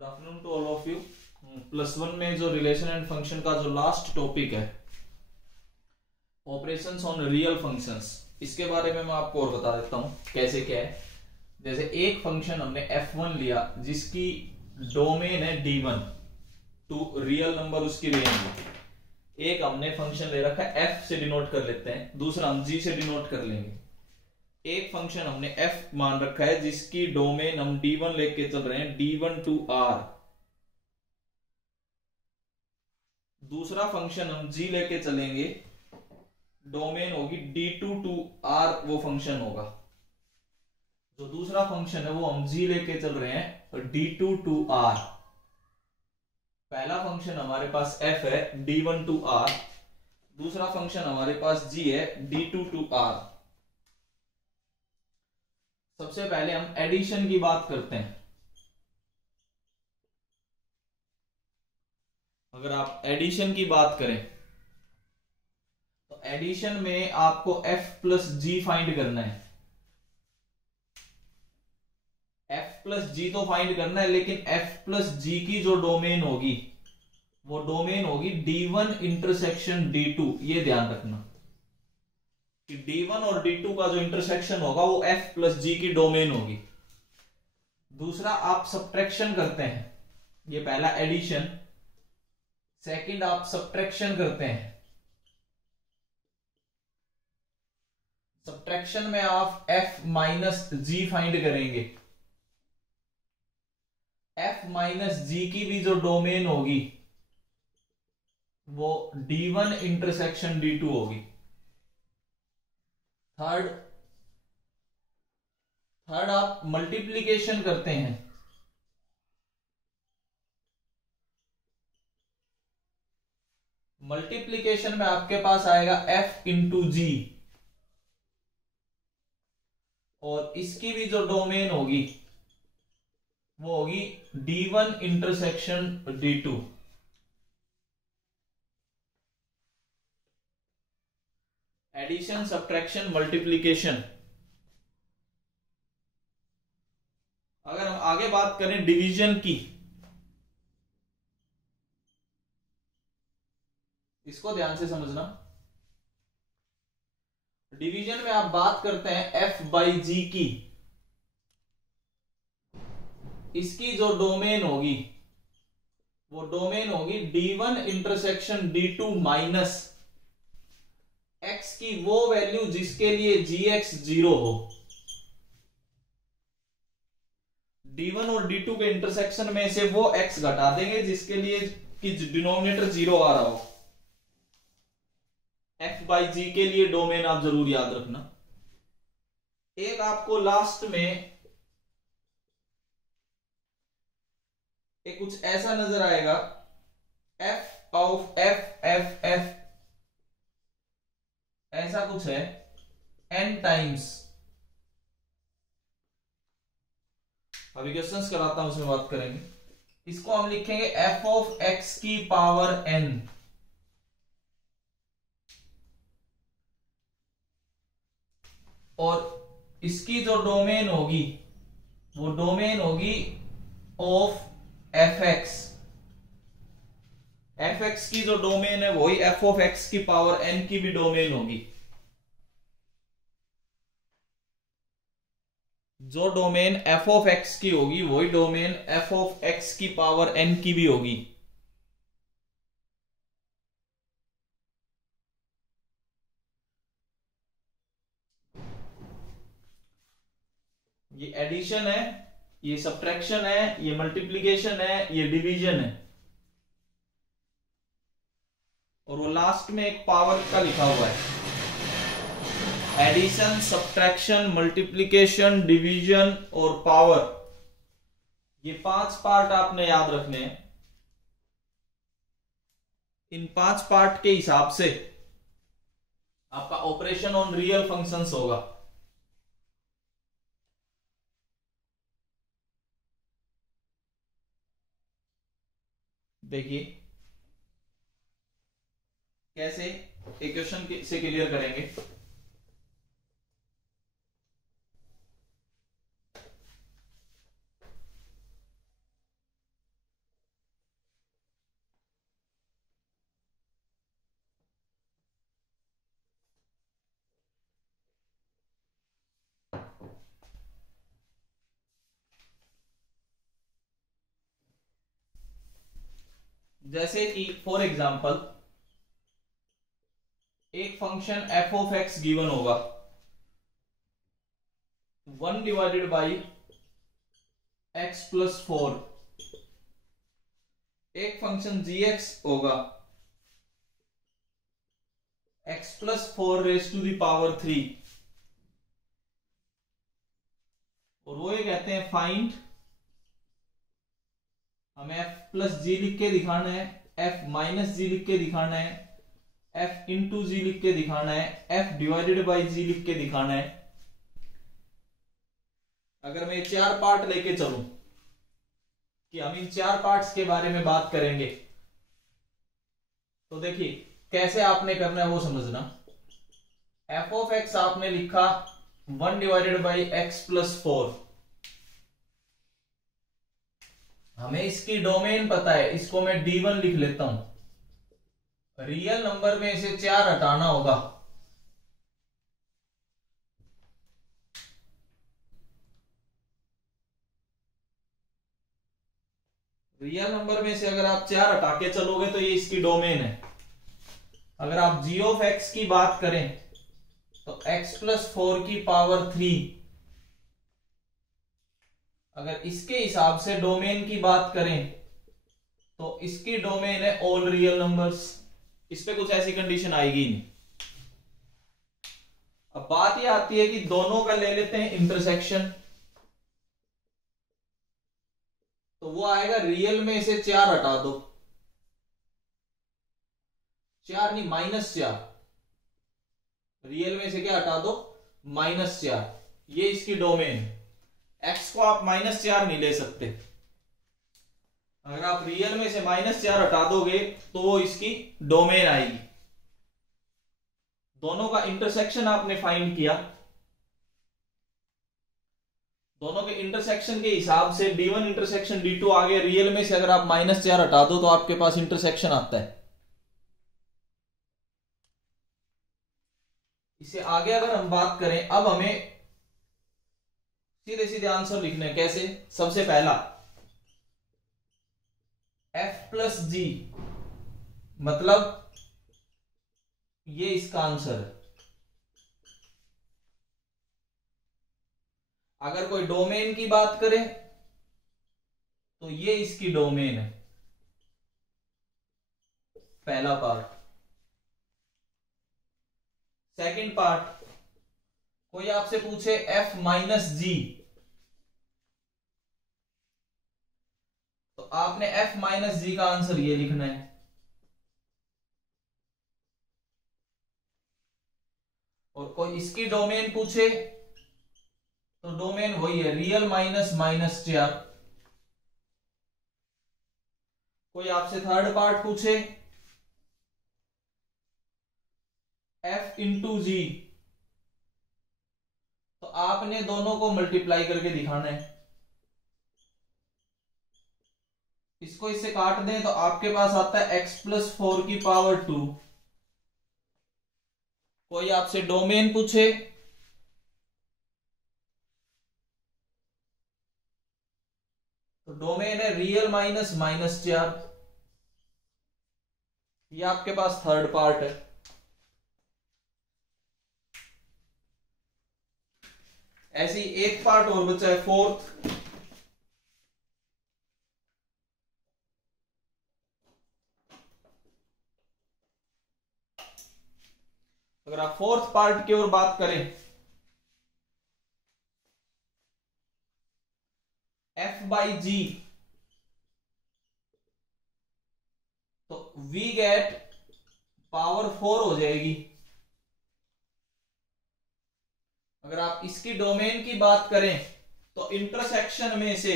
Good afternoon to all of you. Plus one में जो relation and function का जो लास्ट टॉपिक है ऑपरेशंस ऑन रियल फंक्शंस, इसके बारे में मैं आपको और बता देता हूं कैसे क्या है। जैसे एक फंक्शन हमने f1 लिया जिसकी डोमेन है d1 टू रियल नंबर, उसकी रेंज है। एक हमने फंक्शन ले रखा है f से डिनोट कर लेते हैं, दूसरा हम g से डिनोट कर लेंगे। एक फंक्शन हमने f मान रखा है जिसकी डोमेन हम d1 लेके चल रहे हैं, d1 टू r। दूसरा फंक्शन हम g लेके चलेंगे, डोमेन होगी d2 टू r, वो फंक्शन होगा। जो दूसरा फंक्शन है वो हम g लेके चल रहे हैं d2 टू r। पहला फंक्शन हमारे पास f है d1 टू r, दूसरा फंक्शन हमारे पास g है d2 टू r। सबसे पहले हम एडिशन की बात करते हैं। अगर आप एडिशन की बात करें तो एडिशन में आपको f प्लस जी फाइंड करना है। f प्लस जी तो फाइंड करना है, लेकिन f प्लस जी की जो डोमेन होगी वो डोमेन होगी d1 इंटरसेक्शन d2। ये ध्यान रखना कि d1 और d2 का जो इंटरसेक्शन होगा वो f प्लस जी की डोमेन होगी। दूसरा आप सब्ट्रैक्शन करते हैं, ये पहला एडिशन। सेकंड आप सब्ट्रैक्शन करते हैं। सब्ट्रैक्शन में आप f माइनस जी फाइंड करेंगे। f माइनस जी की भी जो डोमेन होगी वो d1 इंटरसेक्शन d2 होगी। थर्ड आप मल्टीप्लीकेशन करते हैं। मल्टीप्लीकेशन में आपके पास आएगा f इंटू जी, और इसकी भी जो डोमेन होगी वो होगी d1 intersection d2। Addition, subtraction, multiplication. अगर हम आगे बात करें डिवीजन की, इसको ध्यान से समझना। डिवीजन में आप बात करते हैं f बाई जी की, इसकी जो डोमेन होगी वो डोमेन होगी d1 intersection d2 minus x की वो वैल्यू जिसके लिए gx 0 हो। d1 और d2 के इंटरसेक्शन में से वो x घटा देंगे जिसके लिए कि डिनोमिनेटर 0 आ रहा हो। f बाई जी के लिए डोमेन आप जरूर याद रखना। एक आपको लास्ट में एक कुछ ऐसा नजर आएगा, f ऑफ f ऐसा कुछ है n टाइम्स। अभी क्वेश्चंस कराता हूं, उसमें बात करेंगे। इसको हम लिखेंगे f ऑफ x की पावर n, और इसकी जो डोमेन होगी वो डोमेन होगी ऑफ fx। fx की जो डोमेन है वही f ऑफ x की पावर n की भी डोमेन होगी। जो डोमेन f ऑफ x की होगी वही डोमेन f ऑफ x की पावर n की भी होगी। ये एडिशन है, ये सब्ट्रैक्शन है, ये मल्टीप्लीकेशन है, ये डिवीजन है, और वो लास्ट में एक पावर का लिखा हुआ है। एडिशन, सब्ट्रैक्शन, मल्टीप्लीकेशन, डिवीजन और पावर, ये 5 पार्ट आपने याद रखने हैं। इन 5 पार्ट के हिसाब से आपका ऑपरेशन ऑन रियल फंक्शंस होगा। देखिए कैसे एक क्वेश्चन से क्लियर करेंगे। जैसे कि फॉर एग्जांपल एक function F of X given होगा 1 डिवाइडेड बाई एक्स प्लस 4, एक फंक्शन जी एक्स होगा X plus 4 raise to the power 3, और वो ये कहते हैं फाइंड, हमें एफ प्लस जी लिख के दिखाना है, एफ माइनस जी लिख के दिखाना है, एफ इंटू जी लिख के दिखाना है, एफ डिवाइडेड बाई जी लिख के दिखाना है। अगर मैं 4 पार्ट लेके चलूं कि हम इन 4 पार्ट्स के बारे में बात करेंगे, तो देखिए कैसे आपने करना है वो समझना। एफ ऑफ एक्स आपने लिखा 1 डिवाइडेड बाई एक्स प्लस 4, हमें इसकी डोमेन पता है, इसको मैं D1 लिख लेता हूं। रियल नंबर में से 4 हटाना होगा, रियल नंबर में से अगर आप 4 हटा के चलोगे तो ये इसकी डोमेन है। अगर आप g ऑफ x की बात करें तो x प्लस 4 की पावर 3, अगर इसके हिसाब से डोमेन की बात करें तो इसकी डोमेन है ऑल रियल नंबर्स, इस पे कुछ ऐसी कंडीशन आएगी नहीं। अब बात यह आती है कि दोनों का ले लेते हैं इंटरसेक्शन, तो वो आएगा रियल में से 4 हटा दो, 4 नहीं -4, रियल में से क्या हटा दो -4, ये इसकी डोमेन है। x को आप -4 नहीं ले सकते, अगर आप रियल में से -4 हटा दोगे तो वो इसकी डोमेन आएगी। दोनों का इंटरसेक्शन आपने फाइंड किया, दोनों के इंटरसेक्शन के हिसाब से D1 इंटरसेक्शन D2 आगे, रियल में से अगर आप -4 हटा दो तो आपके पास इंटरसेक्शन आता है। इससे आगे अगर हम बात करें, अब हमें सीधे सीधे आंसर लिखने हैं। कैसे? सबसे पहला f प्लस जी, मतलब ये इसका आंसर है। अगर कोई डोमेन की बात करें तो ये इसकी डोमेन है, पहला पार्ट। सेकंड पार्ट, कोई आपसे पूछे f माइनस जी, तो आपने f माइनस जी का आंसर ये लिखना है। और कोई इसकी डोमेन पूछे तो डोमेन वही है, रियल माइनस -4। कोई आपसे थर्ड पार्ट पूछे f इंटू जी, तो आपने दोनों को मल्टीप्लाई करके दिखाना है। इसको इससे काट दें तो आपके पास आता है x प्लस 4 की पावर 2। कोई आपसे डोमेन पूछे तो डोमेन है रियल माइनस -4, ये आपके पास थर्ड पार्ट है। ऐसी एक पार्ट और बचा है, फोर्थ। अगर आप फोर्थ पार्ट की ओर बात करें, f बाई जी, तो v गेट पावर 4 हो जाएगी। अगर आप इसकी डोमेन की बात करें तो इंटरसेक्शन में से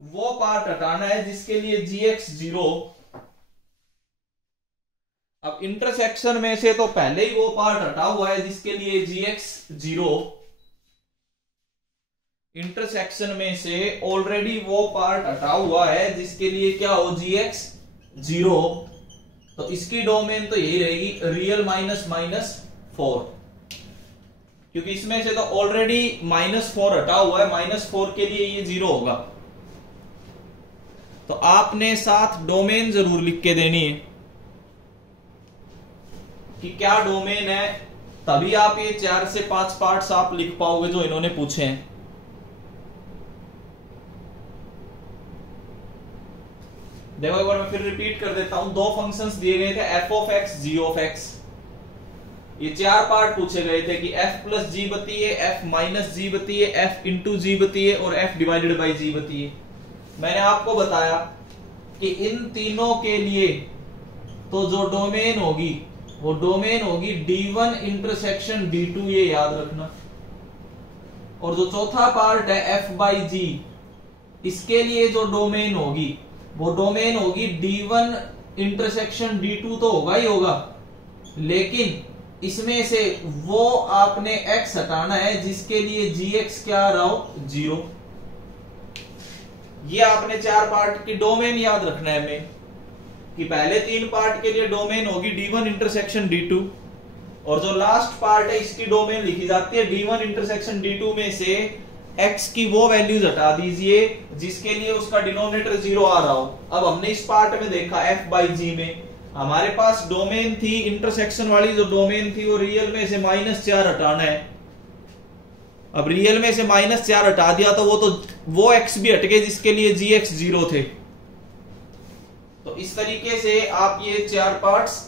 वो पार्ट हटाना है जिसके लिए gx 0। अब इंटरसेक्शन में से तो पहले ही वो पार्ट हटा हुआ है जिसके लिए gx 0, इंटरसेक्शन में से ऑलरेडी वो पार्ट हटा हुआ है जिसके लिए क्या हो, gx 0, तो इसकी डोमेन तो यही रहेगी, रियल -4, क्योंकि इसमें से तो ऑलरेडी -4 हटा हुआ है, -4 के लिए ये 0 होगा। तो आपने साथ डोमेन जरूर लिख के देनी है कि क्या डोमेन है, तभी आप ये 4 से 5 पार्ट्स आप लिख पाओगे जो इन्होंने पूछे हैं। देखो एक बार मैं फिर रिपीट कर देता हूं। 2 फंक्शंस दिए गए थे f of x, g of x। ये 4 पार्ट पूछे गए थे कि f प्लस जी बताइए, f माइनस जी बताइए, f इंटू जी बताइए और f डिवाइडेड बाई जी बताइए। मैंने आपको बताया कि इन तीनों के लिए तो जो डोमेन होगी वो डोमेन होगी D1 इंटरसेक्शन D2, ये याद रखना। और जो चौथा पार्ट है f बाई जी, इसके लिए जो डोमेन होगी वो डोमेन होगी D1 इंटरसेक्शन D2, तो होगा ही होगा, लेकिन इसमें से वो आपने x हटाना है जिसके लिए gx क्या आ रहा हो, 0। ये आपने 4 पार्ट की डोमेन याद रखना है हमें कि पहले 3 पार्ट के लिए डोमेन होगी D1 इंटरसेक्शन D2 और जो लास्ट पार्ट है इसकी डोमेन लिखी जाती है D1 इंटरसेक्शन D2 में से x की वो वैल्यूज हटा दीजिए जिसके लिए उसका डिनोमिनेटर 0 आ रहा हो। अब हमने इस पार्ट में देखा f बाई जी में हमारे पास डोमेन थी इंटरसेक्शन वाली, जो डोमेन थी वो रियल में से -4 हटाना है। अब रियल में से -4 हटा दिया तो वो x भी हट गए जिसके लिए gx 0 थे। तो इस तरीके से आप ये 4 पार्ट्स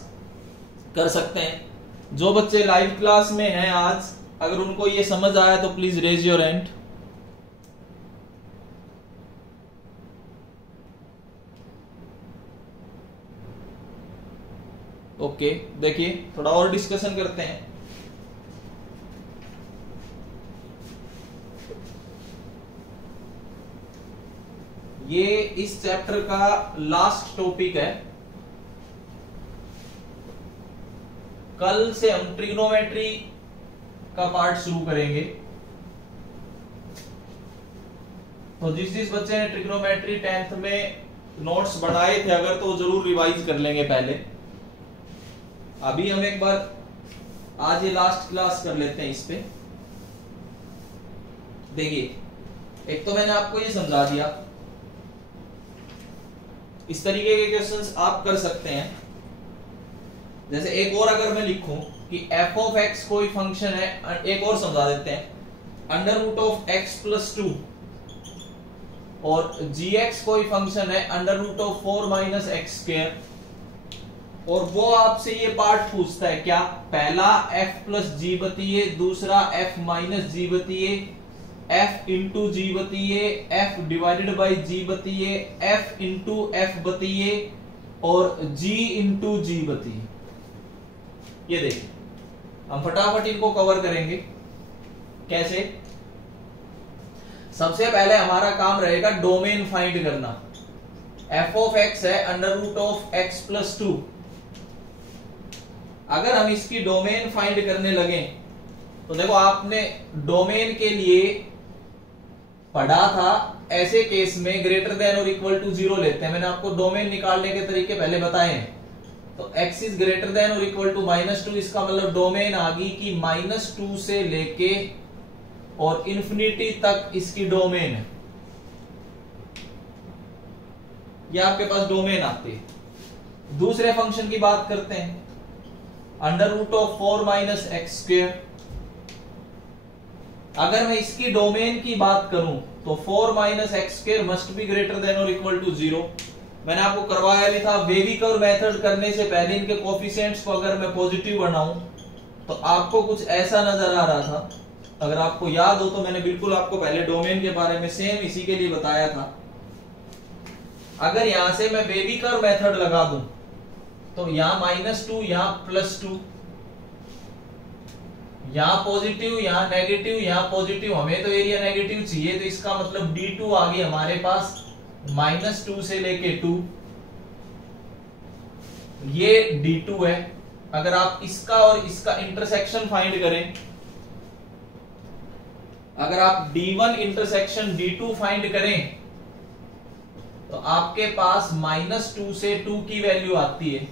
कर सकते हैं। जो बच्चे लाइव क्लास में हैं आज, अगर उनको ये समझ आया तो please raise your hand. Okay, देखिए थोड़ा और डिस्कशन करते हैं। ये इस चैप्टर का लास्ट टॉपिक है। कल से हम ट्रिग्नोमेट्री का पार्ट शुरू करेंगे। तो जिस बच्चे ने ट्रिग्नोमेट्री 10th में नोट्स बनाए थे अगर, तो जरूर रिवाइज कर लेंगे पहले। अभी हम एक बार आज ये लास्ट क्लास कर लेते हैं इस पे। देखिए, एक तो मैंने आपको ये समझा दिया, इस तरीके के क्वेश्चंस आप कर सकते हैं। जैसे एक और अगर मैं लिखूं कि f ऑफ x कोई फंक्शन है, एक और समझा देते हैं, under root of x plus 2 और gx कोई फंक्शन है under root of 4 minus x square. और वो आपसे ये पार्ट पूछता है क्या, पहला f प्लस जी बताइए, दूसरा f माइनस जी बताइए, f इंटू जी बताइए, f डिवाइडेड बाई जी बताइए, f इंटू f बताइए और g इंटू जी बताइए। ये देखिए, हम फटाफट इनको कवर करेंगे। कैसे? सबसे पहले हमारा काम रहेगा डोमेन फाइंड करना। f ऑफ x है under root of x plus 2। अगर हम इसकी डोमेन फाइंड करने लगे तो देखो, आपने डोमेन के लिए पढ़ा था ऐसे केस में ग्रेटर देन और इक्वल टू 0 लेते हैं। मैंने आपको डोमेन निकालने के तरीके पहले बताए हैं। तो x इज ग्रेटर देन और इक्वल टू -2, इसका मतलब डोमेन आ गई कि -2 से लेके और इन्फिनिटी तक इसकी डोमेन है। ये आपके पास डोमेन आती है। दूसरे फंक्शन की बात करते हैं, under root of 4 minus x square. अगर मैं इसकी डोमेन की बात करूं तो 4 minus x square must be greater than और इक्वल टू 0। मैंने आपको करवाया भी था, बेबी कर्व मेथड करने से पहले इनके कोफिशिएंट्स को अगर मैं पॉजिटिव बनाऊं तो आपको कुछ ऐसा नजर आ रहा था। अगर आपको याद हो तो मैंने बिल्कुल आपको पहले डोमेन के बारे में सेम इसी के लिए बताया था। अगर यहां से मैं बेबी कर्व मेथड लगा दूं तो यहां -2, यहां +2, यहां पॉजिटिव, यहां नेगेटिव, यहां पॉजिटिव। हमें तो एरिया नेगेटिव चाहिए, तो इसका मतलब D2 आ गई हमारे पास -2 से लेके 2। ये D2 है। अगर आप इसका और इसका इंटरसेक्शन फाइंड करें, अगर आप D1 इंटरसेक्शन D2 फाइंड करें तो आपके पास -2 से 2 की वैल्यू आती है।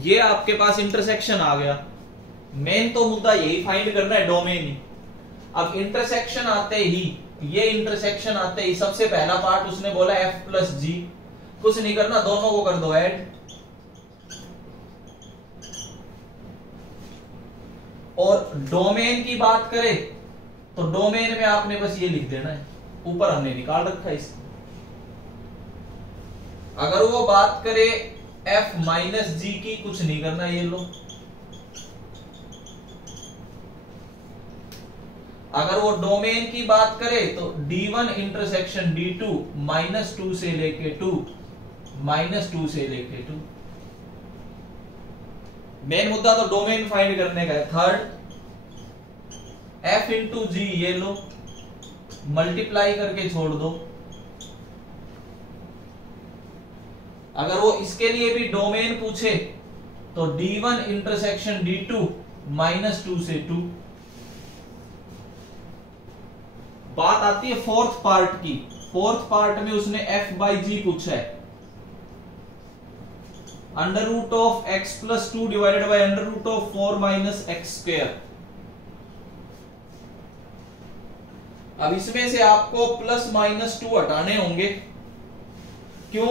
ये आपके पास इंटरसेक्शन आ गया। मेन तो मुद्दा यही फाइंड करना है, डोमेन ही। अब इंटरसेक्शन आते ही, ये इंटरसेक्शन आते ही सबसे पहला पार्ट उसने बोला f प्लस जी, कुछ नहीं करना, दोनों को कर दो ऐड, और डोमेन की बात करें तो डोमेन में आपने बस ये लिख देना है, ऊपर हमने निकाल रखा है इसको। अगर वो बात करे f माइनस जी की, कुछ नहीं करना, ये लो। अगर वो डोमेन की बात करे तो d1 इंटरसेक्शन d2 -2 से लेके 2, -2 से लेके 2। मेन मुद्दा तो डोमेन फाइंड करने का है। थर्ड, f इंटू जी, ये लो, मल्टीप्लाई करके छोड़ दो। अगर वो इसके लिए भी डोमेन पूछे तो d1 इंटरसेक्शन d2 -2 से 2। बात आती है फोर्थ पार्ट की। फोर्थ पार्ट में उसने f बाई जी पूछा है, under root of x plus 2 divided by under root of 4 minus x square. अब इसमें से आपको प्लस माइनस 2 हटाने होंगे। क्यों?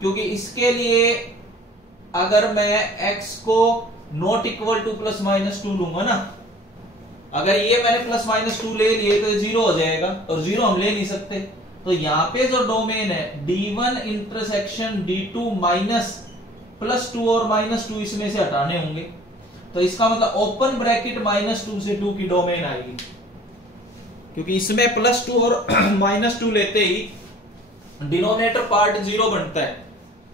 क्योंकि इसके लिए अगर मैं x को not equal two plus minus 2 लूंगा ना, अगर ये मैंने प्लस माइनस 2 ले लिए तो जीरो हो जाएगा, और जीरो हम ले नहीं सकते। तो यहां पे जो डोमेन है d1 intersection d2 minus plus 2 और माइनस 2 इसमें से हटाने होंगे। तो इसका मतलब ओपन ब्रैकेट -2 से 2 की डोमेन आएगी, क्योंकि इसमें प्लस 2 और -2 लेते ही डिनोमिनेटर पार्ट जीरो बनता है।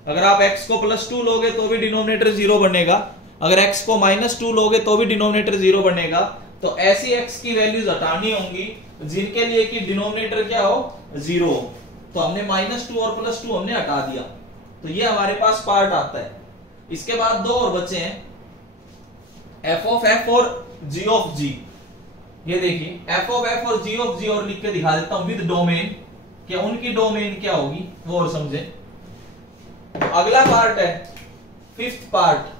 अगर आप x को +2 लोगे तो भी डिनोमिनेटर जीरो बनेगा, अगर x को -2 लोगे तो भी डिनोमिनेटर जीरो बनेगा। तो ऐसी x की वैल्यूज हटानी होंगी जिनके लिए कि डिनोमिनेटर क्या हो, जीरो हो। तो हमने -2 और +2 हमने हटा दिया, तो ये हमारे पास पार्ट आता है। इसके बाद दो और बचे हैं, f ऑफ f और g ऑफ g। ये देखिए f ऑफ f और g ऑफ g, और लिख के दिखा देता हूं विद डोमेन, क्या उनकी डोमेन क्या होगी वो और समझे। अगला पार्ट है fifth part,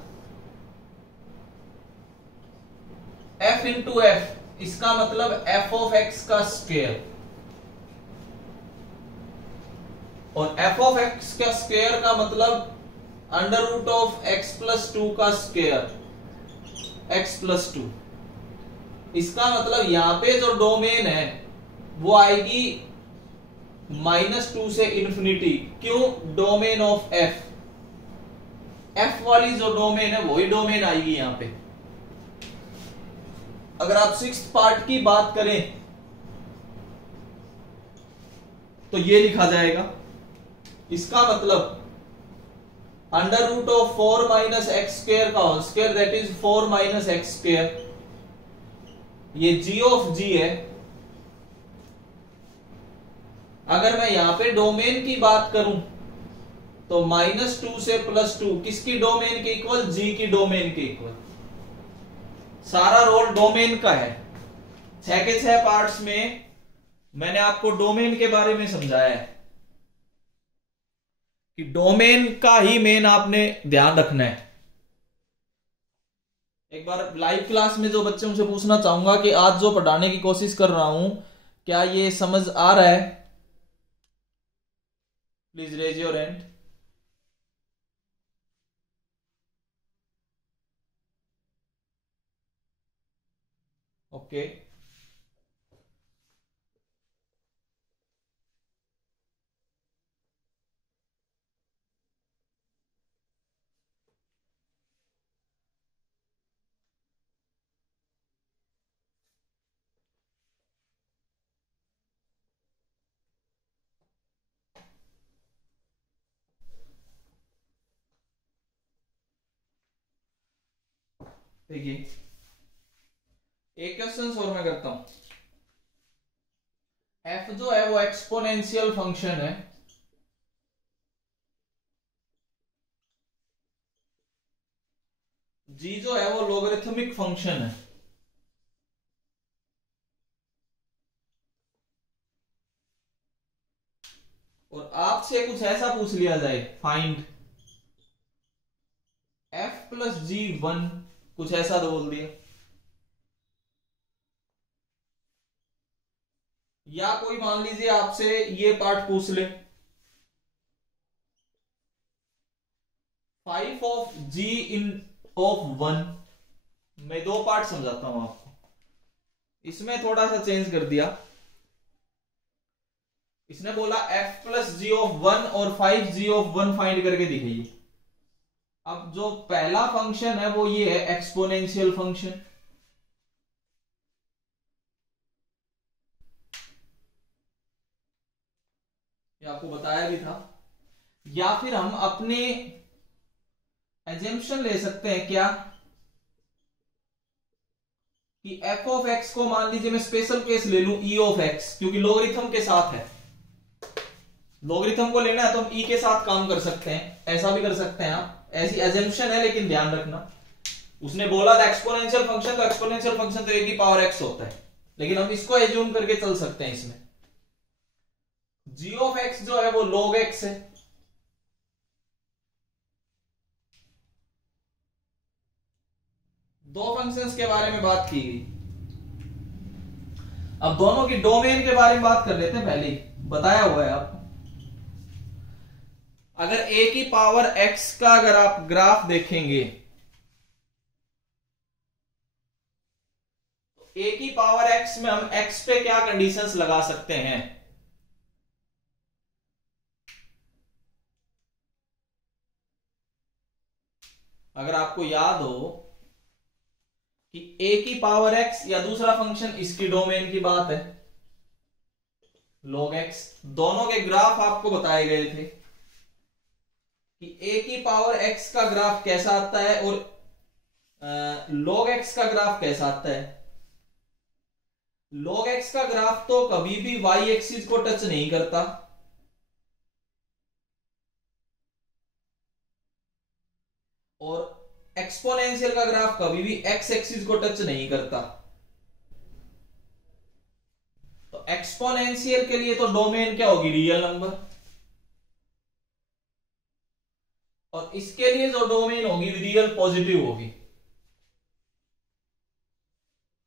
f into f, इसका मतलब f ऑफ x का स्क्वायर, और f ऑफ x का स्क्वायर का मतलब under root of x plus 2 का स्क्वायर, x प्लस 2। इसका मतलब यहां पे जो डोमेन है वो आएगी -2 से इंफिनिटी। क्यों? डोमेन ऑफ f, f वाली जो डोमेन है वही डोमेन आएगी यहां पे। अगर आप सिक्स्थ पार्ट की बात करें तो ये लिखा जाएगा, इसका मतलब under root of 4 minus x square का whole square, that is 4 minus x square. ये g ऑफ g है। अगर मैं यहां पे डोमेन की बात करूं तो -2 से +2 किसकी डोमेन के इक्वल, g की डोमेन के इक्वल। सारा रोल डोमेन का है। 6 के 6 पार्ट्स में मैंने आपको डोमेन के बारे में समझाया है कि डोमेन का ही मेन आपने ध्यान रखना है। एक बार लाइव क्लास में जो बच्चे उनसे पूछना चाहूंगा कि आज जो पढ़ाने की कोशिश कर रहा हूं क्या ये समझ आ रहा है, please raise your hand. Okay, देखिए एक क्वेश्चन और मैं करता हूं। f जो है वो एक्सपोनेंशियल फंक्शन है, g जो है वो लोगरिथमिक फंक्शन है, और आपसे कुछ ऐसा पूछ लिया जाए, फाइंड f प्लस g1, कुछ ऐसा तो बोल दिया। या कोई मान लीजिए आपसे ये पार्ट पूछ ले, 5 ऑफ g इन ऑफ 1। मैं दो पार्ट समझाता हूं आपको, इसमें थोड़ा सा चेंज कर दिया। इसने बोला f प्लस जी ऑफ 1 और 5g ऑफ 1 फाइंड करके दिखाइए। अब जो पहला फंक्शन है वो ये है एक्सपोनेंशियल फंक्शन। ये आपको बताया भी था। या फिर हम अपने एजम्पशन ले सकते हैं क्या कि f ऑफ x को मान लीजिए मैं स्पेशल केस ले लूं e ऑफ x, क्योंकि लोगरिथम के साथ है। लोगरिथम को लेना है तो हम e के साथ काम कर सकते हैं, ऐसा भी कर सकते हैं आप, ऐसी एजम्पशन है। लेकिन ध्यान रखना, उसने बोला था एक्सपोनेंशियल फंक्शन, तो एक्सपोनेंशियल फंक्शन तो a की पावर x होता है, लेकिन हम इसको एज्यूम करके चल सकते हैं। इसमें g ऑफ x जो है वो log x है। दो फंक्शंस के बारे में बात की गई। अब दोनों की डोमेन के बारे में बात कर लेते हैं। पहले ही बताया हुआ है आपको, अगर a की पावर x का अगर आप ग्राफ देखेंगे तो a की पावर x में हम x पे क्या कंडीशंस लगा सकते हैं। अगर आपको याद हो कि a की पावर x या दूसरा फंक्शन, इसकी डोमेन की बात है log x, दोनों के ग्राफ आपको बताए गए थे कि a की पावर x का ग्राफ कैसा आता है और log x का ग्राफ कैसा आता है। log x का ग्राफ तो कभी भी y एक्सिस को टच नहीं करता, और एक्सपोनेंशियल का ग्राफ कभी भी x एक्सिस को टच नहीं करता। तो एक्सपोनेंशियल के लिए तो डोमेन क्या होगी, रियल नंबर, और इसके लिए जो डोमेन होगी रियल पॉजिटिव होगी।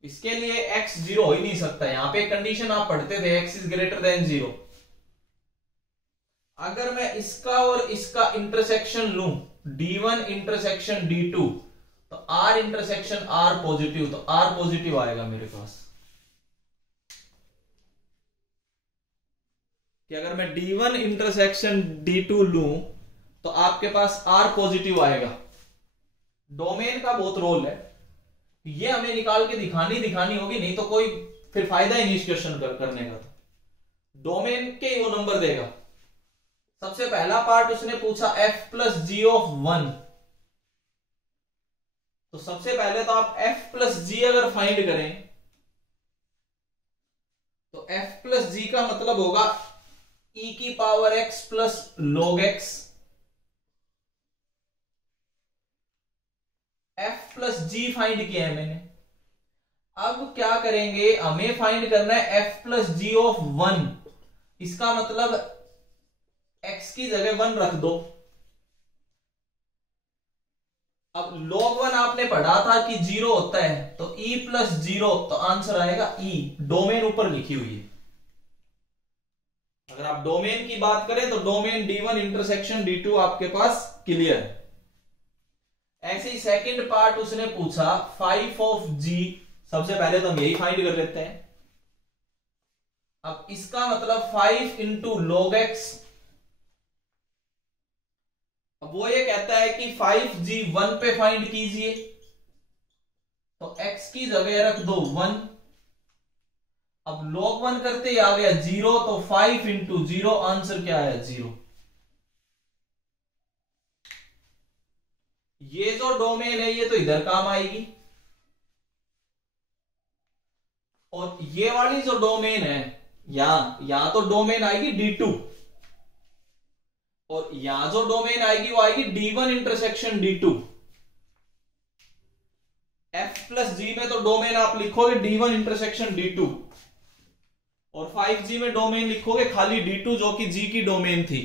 इसके लिए x जीरो हो ही नहीं सकता। यहां पे कंडीशन आप पढ़ते थे x इज ग्रेटर देन 0। अगर मैं इसका और इसका इंटरसेक्शन लूं, d1 इंटरसेक्शन d2, तो r इंटरसेक्शन r पॉजिटिव, तो r पॉजिटिव आएगा मेरे पास। कि अगर मैं d1 इंटरसेक्शन d2 लूं तो आपके पास r पॉजिटिव आएगा। डोमेन का बहुत रोल है, ये हमें निकाल के दिखानी होगी, नहीं तो कोई फिर फायदा ही नहीं इस क्वेश्चन करने का। तो डोमेन के वो नंबर देगा। सबसे पहला पार्ट उसने पूछा f प्लस जी ऑफ 1, तो सबसे पहले तो आप f प्लस जी अगर फाइंड करें तो f प्लस जी का मतलब होगा e की power x plus log x। f plus g find किया है मैंने। अब क्या करेंगे, हमें फाइंड करना है f प्लस जी ऑफ 1। इसका मतलब x की जगह 1 रख दो। अब log 1 आपने पढ़ा था कि 0 होता है, तो e प्लस 0, तो आंसर आएगा e। डोमेन ऊपर लिखी हुई है। अगर आप डोमेन की बात करें तो डोमेन d1 इंटरसेक्शन d2 आपके पास क्लियर है। ऐसे ही सेकंड पार्ट उसने पूछा 5 ऑफ g। सबसे पहले तो हम यही फाइंड कर लेते हैं। अब इसका मतलब 5 इंटू log x। अब वो ये कहता है कि 5g 1 पे फाइंड कीजिए, तो x की जगह रख दो 1। अब log 1 करते ही आ गया 0, तो 5 इंटू 0, आंसर क्या है 0। ये जो डोमेन है ये तो इधर काम आएगी, और ये वाली जो डोमेन है यहां तो डोमेन आएगी d2, और यहां जो डोमेन आएगी वो आएगी d1 intersection d2। f plus जी में तो डोमेन आप लिखोगे d1 इंटरसेक्शन d2, और 5g में डोमेन लिखोगे खाली d2 जो कि g की डोमेन थी।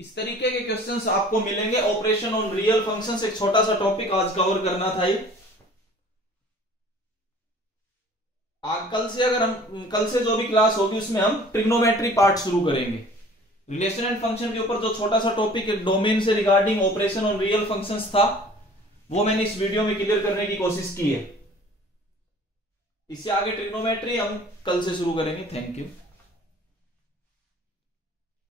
इस तरीके के क्वेश्चंस आपको मिलेंगे। ऑपरेशन ऑन रियल फंक्शंस एक छोटा सा टॉपिक आज कवर करना था। कल से जो भी क्लास होगी उसमें हम ट्रिग्नोमेट्री पार्ट शुरू करेंगे। रिलेशन एंड फंक्शन के ऊपर जो छोटा सा टॉपिक डोमेन से रिगार्डिंग ऑपरेशन और रियल फंक्शंस था वो मैंने इस वीडियो में क्लियर करने की कोशिश की है। इससे आगे ट्रिग्नोमेट्री हम कल से शुरू करेंगे। Thank you.